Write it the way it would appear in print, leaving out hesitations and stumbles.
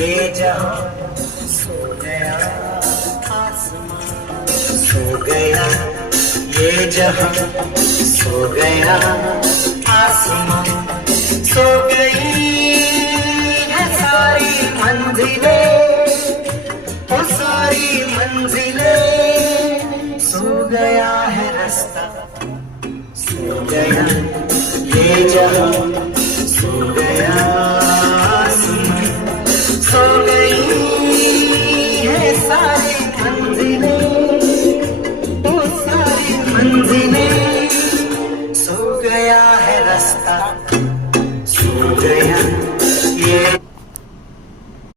ये जहां सो गया, आसमां सो गया, ये जहां सो गया, आसमां सो गई है सारी मंजिलें, वो सारी मंजिलें, सो गया है रास्ता, सो गया ये जहां